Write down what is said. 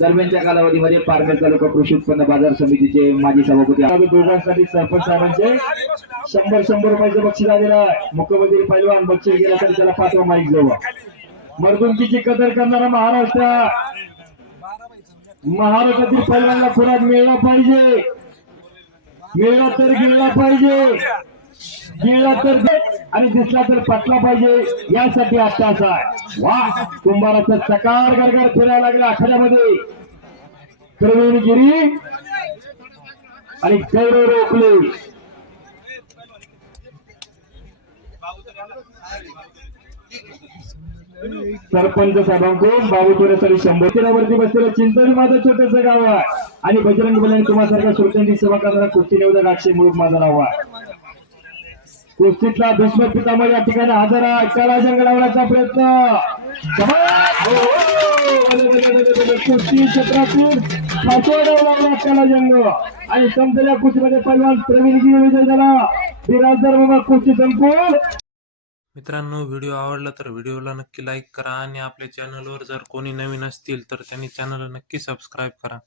दरम्यानच्या कालावधीमध्ये पारनेर तालुका कृषी उत्पन्न बाजार समितीचे माजी सभापती दोघांसाठी सरपंच साहेबांचे 100 रुपयाचं बक्षीस आलेलं आहे। मुख्यमंत्री पैलवान बक्षीस गेल्यासाठी त्याला 5वा माईक जवळ मर्दुमकीची कदर करणारा महाराष्ट्रातील पैलवानला खुराक मिळला पाहिजे, मिळला तर गिळला पाहिजे, गिळला तर आणि दिसला तर पटला पाहिजे, यासाठी अट्टास आहे। वा कुंभाराचा चकार गरगर फिरायला लागला आखाड्यामध्ये प्रवीणगिरी आणि गौरव रोखले। सरपंच साहेबांकडून बाबूपुऱ्यासाठी 100 वरती बसलेलं चिंचणी माझं छोटस गाव आहे आणि बजरंग बलीने तुम्हासारख्या श्रोत्यांची सेवा करणारा कुस्ती निवेदक 800 मुळूक माझं नाव आहे। कुस्तीतला भीष्म पितामह या ठिकाणी हजर आहे। काळा जंग लावण्याचा प्रयत्न कुस्ती क्षेत्रातील काळा जंग आणि संपलेल्या कुस्तीमध्ये पैलवान प्रवीणगिरी विजय झाला। बिराजदार बाबा कुस्ती संपून। मित्रांनो, व्हिडिओ आवडला तर व्हिडिओला नक्की लाईक करा आणि आपल्या चॅनलवर जर कोणी नवीन असतील तर त्यांनी चॅनलला नक्की सबस्क्राईब करा।